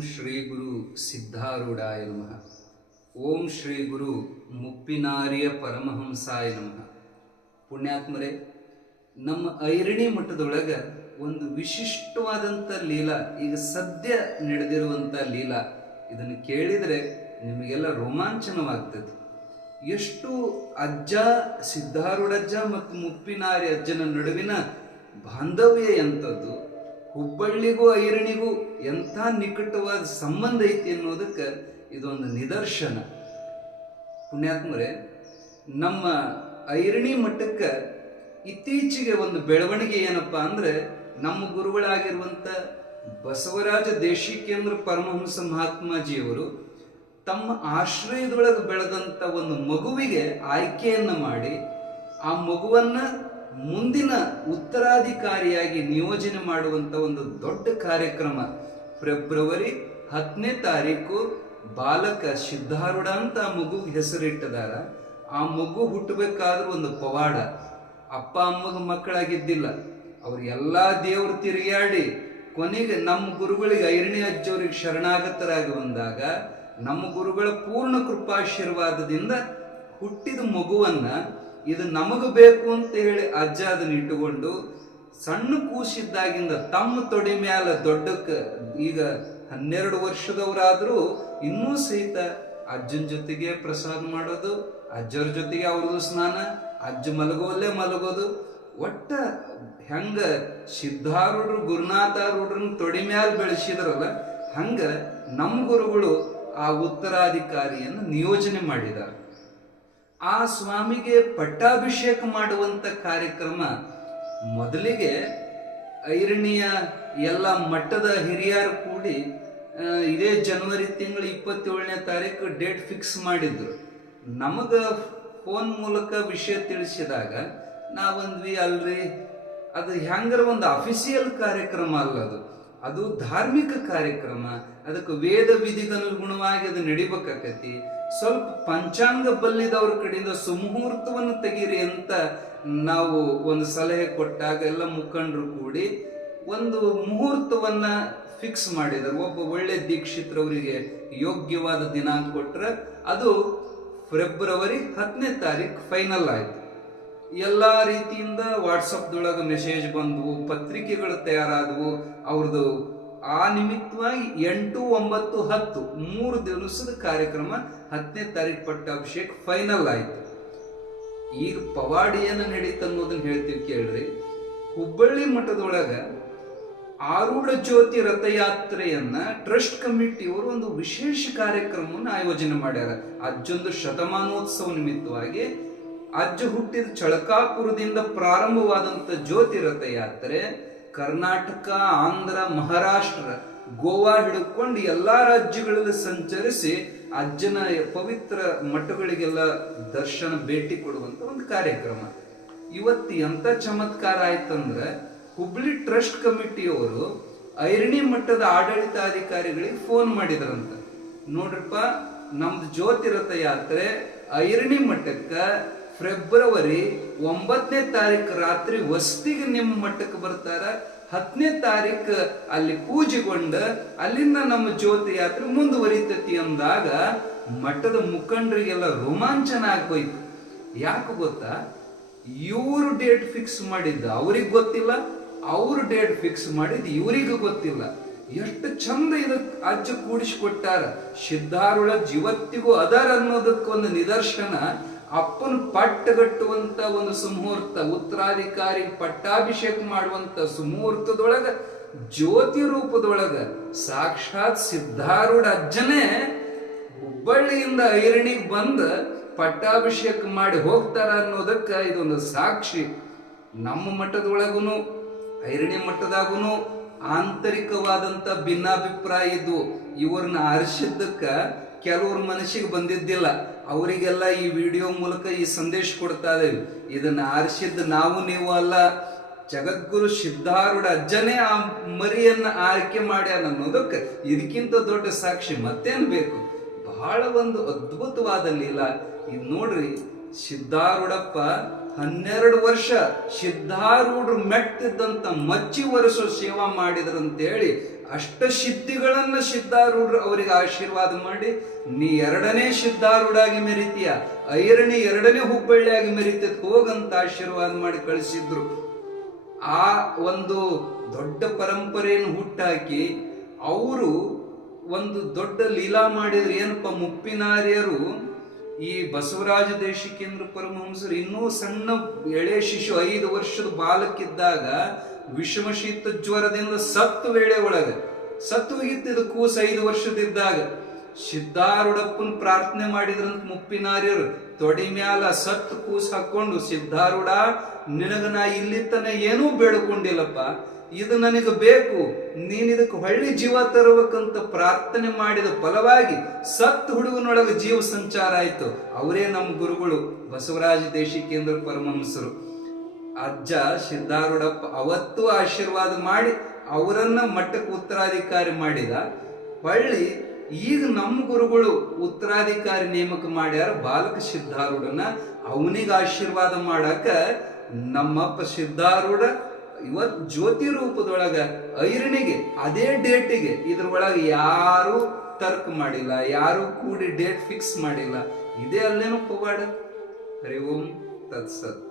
ಶ್ರೀ ಗುರು ಸಿದ್ಧಾರೂಢಾಯ ನಮಃ. ಓಂ ಶ್ರೀ ಗುರು ಮುಪ್ಪಿನಾರಿಯ ಪರಮಹಂಸಾಯ ನಮಃ. ಪುಣ್ಯಾತ್ಮರೇ, ನಮ್ಮ ಐರಣಿ ಮಠದೊಳಗ ಒಂದು ವಿಶಿಷ್ಟವಾದಂಥ ಲೀಲಾ, ಈಗ ಸದ್ಯ ನಡೆದಿರುವಂಥ ಲೀಲಾ, ಇದನ್ನು ಕೇಳಿದರೆ ನಿಮಗೆಲ್ಲ ರೋಮಾಂಚನವಾಗ್ತದೆ. ಎಷ್ಟು ಅಜ್ಜ, ಸಿದ್ಧಾರೂಢಜ್ಜ ಮತ್ತು ಮುಪ್ಪಿನಾರಿ ಅಜ್ಜನ ನಡುವಿನ ಬಾಂಧವ್ಯ ಎಂಥದ್ದು ಹುಬ್ಬಳ್ಳಿಗೂ ಐರಣಿಗೂ ಎಂಥ ನಿಕಟವಾದ ಸಂಬಂಧ ಐತಿ ಅನ್ನೋದಕ್ಕೆ ಇದೊಂದು ನಿದರ್ಶನ. ಪುಣ್ಯಾತ್ಮರೇ, ನಮ್ಮ ಐರಣಿ ಮಟ್ಟಕ್ಕೆ ಇತ್ತೀಚೆಗೆ ಒಂದು ಬೆಳವಣಿಗೆ ಏನಪ್ಪ ಅಂದರೆ ನಮ್ಮ ಗುರುಗಳಾಗಿರುವಂಥ ಬಸವರಾಜ ದೇಶಿಕೇಂದ್ರ ಪರಮಹಂಸ ಮಹಾತ್ಮಾಜಿಯವರು ತಮ್ಮ ಆಶ್ರಯದೊಳಗೆ ಬೆಳೆದಂಥ ಒಂದು ಮಗುವಿಗೆ ಆಯ್ಕೆಯನ್ನು ಮಾಡಿ ಆ ಮಗುವನ್ನ ಮುಂದಿನ ಉತ್ತರಾಧಿಕಾರಿಯಾಗಿ ನಿಯೋಜನೆ ಮಾಡುವಂತ ಒಂದು ದೊಡ್ಡ ಕಾರ್ಯಕ್ರಮ. ಫೆಬ್ರವರಿ ಹತ್ತನೇ ತಾರೀಕು ಬಾಲಕ ಸಿದ್ಧಾರೂಢ ಅಂತ ಆ ಮಗು ಹೆಸರಿಟ್ಟದಾರ. ಆ ಮಗು ಹುಟ್ಟಬೇಕಾದ್ರೆ ಒಂದು ಪವಾಡ. ಅಪ್ಪ ಅಮ್ಮಗ ಮಕ್ಕಳಾಗಿದ್ದಿಲ್ಲ. ಅವ್ರು ಎಲ್ಲಾ ದೇವ್ರು ತಿರುಗಾಡಿ ಕೊನೆಗೆ ನಮ್ಮ ಗುರುಗಳಿಗೆ ಐರಣಿ ಅಜ್ಜವ್ರಿಗೆ ಶರಣಾಗತರಾಗಿ ಬಂದಾಗ ನಮ್ಮ ಗುರುಗಳ ಪೂರ್ಣ ಕೃಪಾಶೀರ್ವಾದದಿಂದ ಹುಟ್ಟಿದ ಮಗುವನ್ನ ಇದು ನಮಗೆ ಬೇಕು ಅಂತ ಹೇಳಿ ಅಜ್ಜ ಅದನ್ನ ಇಟ್ಟುಕೊಂಡು ಸಣ್ಣ ಕೂಸಿದ್ದಾಗಿಂದ ತಮ್ಮ ತೊಡೆ ಮ್ಯಾಲ ದೊಡ್ಡಕ್ಕೆ ಈಗ ಹನ್ನೆರಡು ವರ್ಷದವರಾದರೂ ಇನ್ನೂ ಸಹಿತ ಅಜ್ಜನ ಜೊತೆಗೆ ಪ್ರಸಾದ ಮಾಡೋದು ಅಜ್ಜರ ಜೊತೆಗೆ ಅವ್ರದ್ದು ಸ್ನಾನ, ಅಜ್ಜ ಮಲಗೋಲ್ಲೇ ಮಲಗೋದು. ಒಟ್ಟ ಹೆಂಗ ಸಿದ್ಧಾರೂಢರು, ಗುರುನಾಥಾರೂಢರನ್ನ ತೊಡೆ ಮ್ಯಾಲ ಬೆಳೆಸಿದ್ರಲ್ಲ, ಹಂಗ ನಮ್ಮ ಗುರುಗಳು ಆ ಉತ್ತರಾಧಿಕಾರಿಯನ್ನು ನಿಯೋಜನೆ ಮಾಡಿದ್ದಾರೆ ಆ ಸ್ವಾಮಿಗೆ ಪಟ್ಟಾಭಿಷೇಕ ಮಾಡುವಂತ ಕಾರ್ಯಕ್ರಮ ಮೊದಲಿಗೆ ಐರಣಿಯ ಎಲ್ಲ ಮಟ್ಟದ ಹಿರಿಯರು ಕೂಡಿ ಇದೇ ಜನವರಿ ತಿಂಗಳ ಇಪ್ಪತ್ತೇಳನೇ ತಾರೀಕು ಡೇಟ್ ಫಿಕ್ಸ್ ಮಾಡಿದ್ರು. ನಮಗೆ ಫೋನ್ ಮೂಲಕ ವಿಷಯ ತಿಳಿಸಿದಾಗ, ನಾವಂದ್ವಿ ಅಲ್ರಿ, ಅದು ಹೆಂಗರ ಒಂದು ಅಫಿಷಿಯಲ್ ಕಾರ್ಯಕ್ರಮ ಅಲ್ಲ ಅದು ಅದು ಧಾರ್ಮಿಕ ಕಾರ್ಯಕ್ರಮ, ಅದಕ್ಕೆ ವೇದ ವಿಧಿಗನುಗುಣವಾಗಿ ಅದು ನಡಿಬೇಕಾಕತಿ. ಸ್ವಲ್ಪ ಪಂಚಾಂಗ ಬಲ್ಲಿದವ್ರ ಕಡೆಯಿಂದ ಸುಮುಹೂರ್ತವನ್ನು ತೆಗೀರಿ ಅಂತ ನಾವು ಒಂದು ಸಲಹೆ ಕೊಟ್ಟಾಗ ಎಲ್ಲ ಮುಖಂಡರು ಕೂಡಿ ಒಂದು ಮುಹೂರ್ತವನ್ನ ಫಿಕ್ಸ್ ಮಾಡಿದರು. ಒಬ್ಬ ಒಳ್ಳೆ ದೀಕ್ಷಿತ್ರವರಿಗೆ ಯೋಗ್ಯವಾದ ದಿನಾಂಕ ಕೊಟ್ಟರೆ ಅದು ಫೆಬ್ರವರಿ ಹತ್ತನೇ ತಾರೀಕು ಫೈನಲ್ ಆಯ್ತು. ಎಲ್ಲಾ ರೀತಿಯಿಂದ ವಾಟ್ಸಪ್ದೊಳಗೆ ಮೆಸೇಜ್ ಬಂದವು, ಪತ್ರಿಕೆಗಳು ತಯಾರಾದವು. ಅವ್ರದ್ದು ಆ ನಿಮಿತ್ತವಾಗಿ ಎಂಟು, ಒಂಬತ್ತು, ಹತ್ತು, ಮೂರು ದಿವಸದ ಕಾರ್ಯಕ್ರಮ ಹತ್ತನೇ ತಾರೀಕು ಪಟ್ಟಾಭಿಷೇಕ್ ಫೈನಲ್ ಆಯ್ತು. ಈಗ ಪವಾಡಿ ಏನು ನಡೀತ ಅನ್ನೋದನ್ನ ಹೇಳ್ತೀವಿ ಕೇಳ್ರಿ. ಹುಬ್ಬಳ್ಳಿ ಮಠದೊಳಗ ಆರೂಢ ಜ್ಯೋತಿ ರಥಯಾತ್ರೆಯನ್ನ ಟ್ರಸ್ಟ್ ಕಮಿಟಿಯವರು ಒಂದು ವಿಶೇಷ ಕಾರ್ಯಕ್ರಮವನ್ನು ಆಯೋಜನೆ ಮಾಡ್ಯಾರ. ಅಜ್ಜೊಂದು ಶತಮಾನೋತ್ಸವ ನಿಮಿತ್ತವಾಗಿ ಅಜ್ಜ ಹುಟ್ಟಿದ ಚಳಕಾಪುರದಿಂದ ಪ್ರಾರಂಭವಾದಂಥ ಜ್ಯೋತಿ ರಥಯಾತ್ರೆ ಕರ್ನಾಟಕ, ಆಂಧ್ರ, ಮಹಾರಾಷ್ಟ್ರ, ಗೋವಾ ಹಿಡ್ಕೊಂಡು ಎಲ್ಲಾ ರಾಜ್ಯಗಳಲ್ಲಿ ಸಂಚರಿಸಿ ಅಜ್ಜನ ಪವಿತ್ರ ಮಠಗಳಿಗೆಲ್ಲ ದರ್ಶನ ಭೇಟಿ ಕೊಡುವಂತ ಒಂದು ಕಾರ್ಯಕ್ರಮ. ಇವತ್ತು ಎಂತ ಚಮತ್ಕಾರ ಆಯ್ತಂದ್ರೆ ಹುಬ್ಳಿ ಟ್ರಸ್ಟ್ ಕಮಿಟಿಯವರು ಐರಣಿ ಮಠದ ಆಡಳಿತಾಧಿಕಾರಿಗಳಿಗೆ ಫೋನ್ ಮಾಡಿದ್ರಂತ. ನೋಡ್ರಪ್ಪ, ನಮ್ದು ಜ್ಯೋತಿರಥ ಯಾತ್ರೆ ಐರಣಿ ಮಠಕ್ಕ ಫೆಬ್ರವರಿ ಒಂಬತ್ತನೇ ತಾರೀಕು ರಾತ್ರಿ ವಸ್ತಿಗೆ ನಿಮ್ಮ ಮಟ್ಟಕ್ಕೆ ಬರ್ತಾರ. ಹತ್ತನೇ ತಾರೀಕು ಅಲ್ಲಿ ಪೂಜೆಗೊಂಡ ಅಲ್ಲಿಂದ ನಮ್ಮ ಜ್ಯೋತಿ ಯಾತ್ರೆ ಮುಂದುವರಿತೈತಿ ಅಂದಾಗ ಮಠದ ಮುಖಂಡರಿಗೆಲ್ಲ ರೋಮಾಂಚನ ಆಗೋಯ್ತು ಯಾಕೆ ಗೊತ್ತಾ? ಇವರು ಡೇಟ್ ಫಿಕ್ಸ್ ಮಾಡಿದ್ದು ಅವ್ರಿಗೆ ಗೊತ್ತಿಲ್ಲ, ಅವರು ಡೇಟ್ ಫಿಕ್ಸ್ ಮಾಡಿದ್ದು ಇವರಿಗೂ ಗೊತ್ತಿಲ್ಲ. ಎಷ್ಟು ಚಂದ ಇದಕ್ಕೆ ಅಜ್ಜ ಕೂಡಿಸಿಕೊಟ್ಟಾರ. ಸಿದ್ಧಾರುಳ ಜೀವತ್ತಿಗೂ ಅದರ ಅನ್ನೋದಕ್ಕೊಂದು ನಿದರ್ಶನ ಅಪ್ಪನ ಪಟ್ಟಗಟ್ಟುವಂತ ಒಂದು ಸುಮುಹೂರ್ತ ಉತ್ತರಾಧಿಕಾರಿ ಪಟ್ಟಾಭಿಷೇಕ ಮಾಡುವಂತ ಸುಮುಹೂರ್ತದೊಳಗ ಜ್ಯೋತಿ ರೂಪದೊಳಗ ಸಾಕ್ಷಾತ್ ಸಿದ್ಧಾರೂಢ ಅಜ್ಜನೇ ಹುಬ್ಬಳ್ಳಿಯಿಂದ ಐರಣಿಗೆ ಬಂದ ಪಟ್ಟಾಭಿಷೇಕ ಮಾಡಿ ಹೋಗ್ತಾರ ಅನ್ನೋದಕ್ಕ ಇದೊಂದು ಸಾಕ್ಷಿ. ನಮ್ಮ ಮಟ್ಟದೊಳಗೂ ಐರಣಿ ಮಠದಾಗುನು ಆಂತರಿಕವಾದಂತ ಭಿನ್ನಾಭಿಪ್ರಾಯ ಇದು ಇವ್ರನ್ನ ಆರಿಸಿದ್ದಕ್ಕ ಕೆಲವ್ರ ಮನಸ್ಸಿಗೆ ಬಂದಿದ್ದಿಲ್ಲ. ಅವರಿಗೆಲ್ಲ ಈ ವಿಡಿಯೋ ಮೂಲಕ ಈ ಸಂದೇಶ ಕೊಡ್ತಾ ಇದೇವಿ ಇದನ್ನು ಆರಿಸಿದ್ದು ನಾವು, ನೀವು ಅಲ್ಲ. ಜಗದ್ಗುರು ಸಿದ್ಧಾರೂಢ ಅಜ್ಜನೇ ಆ ಮರಿಯನ್ನ ಆಯ್ಕೆ ಮಾಡ್ಯಾನ ಅನ್ನೋದಕ್ಕೆ ಇದಕ್ಕಿಂತ ದೊಡ್ಡ ಸಾಕ್ಷಿ ಮತ್ತೇನು ಬೇಕು? ಬಹಳ ಒಂದು ಅದ್ಭುತವಾದ ಲೀಲಾ. ಇದು ನೋಡ್ರಿ, ಸಿದ್ಧಾರೂಢಪ್ಪ ಹನ್ನೆರಡು ವರ್ಷ ಸಿದ್ಧಾರೂಢರು ಮೆಟ್ಟಿದ್ದಂತ ಮಚ್ಚಿ ವರ್ಷ ಸೇವಾ ಮಾಡಿದ್ರಂತೇಳಿ ಅಷ್ಟಸಿದ್ಧಿಗಳನ್ನ ಸಿದ್ಧಾರೂಢರು ಅವರಿಗೆ ಆಶೀರ್ವಾದ ಮಾಡಿ, ನೀ ಎರಡನೇ ಸಿದ್ಧಾರೂಢಾಗಿ ಮೆರಿತೀಯ ಐರಣಿ ಎರಡನೇ ಹುಬ್ಬಳ್ಳಿಯಾಗಿ ಮೆರಿತ ಹೋಗಂತ ಆಶೀರ್ವಾದ ಮಾಡಿ ಕಳಿಸಿದ್ರು. ಆ ಒಂದು ದೊಡ್ಡ ಪರಂಪರೆಯನ್ನು ಹುಟ್ಟಾಕಿ, ಅವರು ಒಂದು ದೊಡ್ಡ ಲೀಲಾ ಮಾಡಿದ್ರು. ಏನಪ್ಪ, ಮುಪ್ಪಿನಾರ್ಯರು ಈ ಬಸವರಾಜ ದೇಶಿಕೇಂದ್ರ ಪರಮಹಂಸರು ಇನ್ನೂ ಸಣ್ಣ ಎಳೆ ಶಿಶು ಐದು ವರ್ಷದ ಬಾಲಕಿದ್ದಾಗ ವಿಷಮ ಶೀತ ಜ್ವರದಿಂದ ಸತ್ತು ವೇಳೆ ಒಳಗೆ, ಸತ್ತು ಹೋಗಿತ್ತಿದ ಕೂಸ ಐದು ವರ್ಷದಿದ್ದಾಗ ಸಿದ್ಧಾರೂಢಪ್ಪನ ಪ್ರಾರ್ಥನೆ ಮಾಡಿದ್ರಂತ ಮುಪ್ಪಿನಾರ್ಯರು, ತೊಡಿ ಮ್ಯಾಲ ಸತ್ತು ಕೂಸ್ ಹಾಕೊಂಡು ಸಿದ್ಧಾರೂಢ, ನಿನಗ ನಾ ಇಲ್ಲಿ ತನ ಏನೂ ಬೇಡ್ಕೊಂಡಿಲ್ಲಪ್ಪ, ಇದು ನನಗೆ ಬೇಕು ನೀನಿದಕ್ಕೆ ಹೊಳ್ಳಿ ಜೀವ ತರಬೇಕಂತ ಪ್ರಾರ್ಥನೆ ಮಾಡಿದ ಫಲವಾಗಿ ಸತ್ತು ಹುಡುಗನೊಳಗೆ ಜೀವ ಸಂಚಾರ ಆಯ್ತು. ಅವರೇ ನಮ್ಮ ಗುರುಗಳು, ಬಸವರಾಜ ದೇಶಿಕೇಂದ್ರ ಪರಮಹಂಸರು. ಅಜ್ಜ ಸಿದ್ಧಾರೂಢಪ್ಪ ಅವತ್ತು ಆಶೀರ್ವಾದ ಮಾಡಿ ಅವರನ್ನ ಮಠಕ್ಕೆ ಉತ್ತರಾಧಿಕಾರಿ ಮಾಡಿದ. ಹೊಳ್ಳಿ ಈಗ ನಮ್ಮ ಗುರುಗಳು ಉತ್ತರಾಧಿಕಾರಿ ನೇಮಕ ಮಾಡ್ಯಾರ ಬಾಲಕ ಸಿದ್ಧಾರೂಢನ. ಅವನಿಗೆ ಆಶೀರ್ವಾದ ಮಾಡಕ ನಮ್ಮಪ್ಪ ಸಿದ್ಧಾರೂಢ ಇವತ್ ಜ್ಯೋತಿ ರೂಪದೊಳಗ ಐರಣಿಗೆ, ಅದೇ ಡೇಟಿಗೆ ಇದ್ರೊಳಗೆ ಯಾರು ತರ್ಕ ಮಾಡಿಲ್ಲ, ಯಾರು ಕೂಡಿ ಡೇಟ್ ಫಿಕ್ಸ್ ಮಾಡಿಲ್ಲ. ಇದೇ ಅಲ್ಲೇನು ಪವಾಡ ಹರಿ ಓಂ ತತ್ಸತ್.